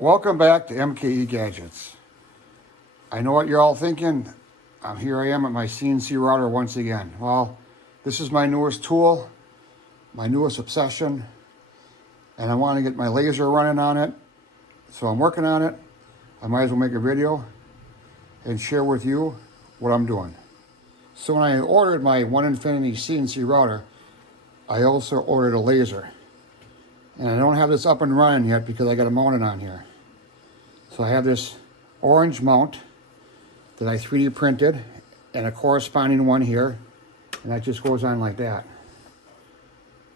Welcome back to MKE Gadgets. I know what you're all thinking. Here I am at my CNC router once again. Well, this is my newest tool, my newest obsession, and I want to get my laser running on it. So I'm working on it. I might as well make a video and share with you what I'm doing. So when I ordered my Onefinity CNC router, I also ordered a laser. And I don't have this up and running yet because I got to mount it on here. So I have this orange mount that I 3D printed and a corresponding one here. And that just goes on like that.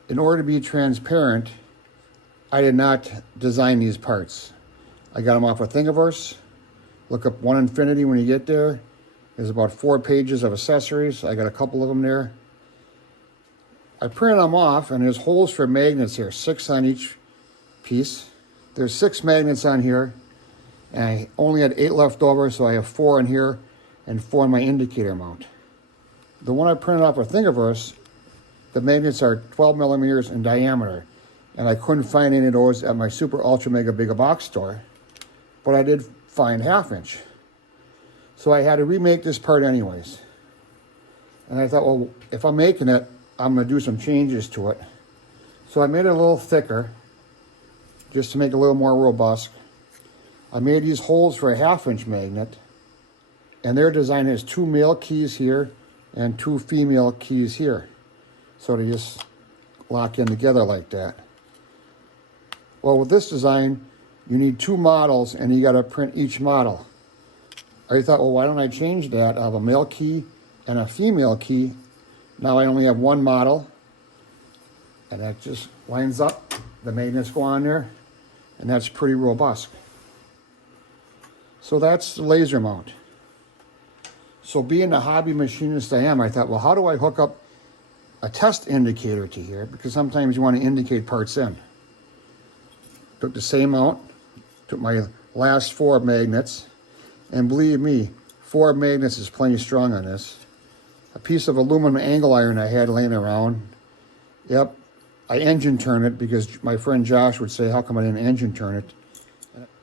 In order to be transparent, I did not design these parts. I got them off of Thingiverse. Look up Onefinity when you get there. There's about 4 pages of accessories. I got a couple of them there. I printed them off, and there's holes for magnets here, 6 on each piece. There's 6 magnets on here, and I only had 8 left over, so I have 4 in here and 4 in my indicator mount. The one I printed off of Thingiverse, the magnets are 12 millimeters in diameter, and I couldn't find any of those at my super ultra mega big box store, but I did find 1/2 inch. So I had to remake this part anyways. And I thought, well, if I'm making it, I'm going to do some changes to it. So I made it a little thicker, just to make it a little more robust. I made these holes for a 1/2 inch magnet, and their design has 2 male keys here and 2 female keys here. So they just lock in together like that. Well, with this design, you need 2 models, and you got to print each model. I thought, well, why don't I change that? I have a male key and a female key. Now I only have 1 model, and that just lines up. The magnets go on there, and that's pretty robust. So that's the laser mount. So being the hobby machinist I am, I thought, well, how do I hook up a test indicator to here? Because sometimes you want to indicate parts in. Took the same mount, took my last 4 magnets, and believe me, 4 magnets is plenty strong on this. A piece of aluminum angle iron I had laying around. Yep, I engine turned it because my friend Josh would say, how come I didn't engine turn it?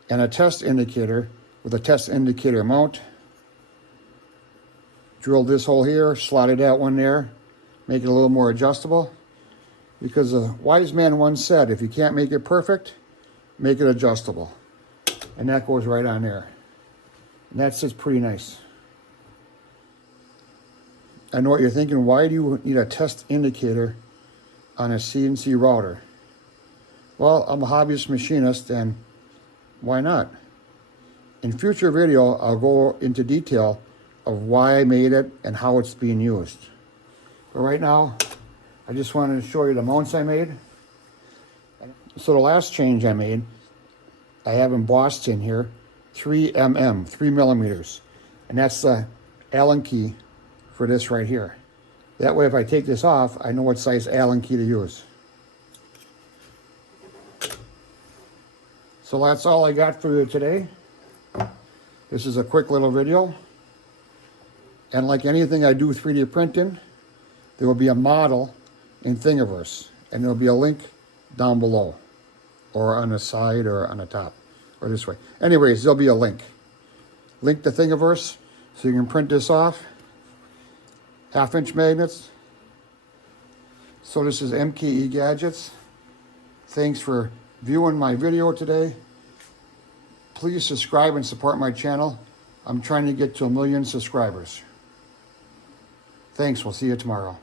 And a test indicator with a test indicator mount. Drilled this hole here, slotted that one there, make it a little more adjustable. Because a wise man once said, if you can't make it perfect, make it adjustable. And that goes right on there. And that sits pretty nice. I know what you're thinking, why do you need a test indicator on a CNC router? Well, I'm a hobbyist machinist, and why not? In future video, I'll go into detail of why I made it and how it's being used. But right now, I just wanted to show you the mounts I made. So the last change I made, I have embossed in here 3 millimeters. And that's the Allen key for this right here. That way, if I take this off, I know what size Allen key to use. So that's all I got for you today. This is a quick little video. And like anything I do 3D printing, there will be a model in Thingiverse. And there'll be a link down below, or on the side, or on the top, or this way. Anyways, there'll be a link. Link to Thingiverse, so you can print this off. 1/2 inch magnets. So this is MKE Gadgets. Thanks for viewing my video today. Please subscribe and support my channel. I'm trying to get to 1 million subscribers. Thanks, we'll see you tomorrow.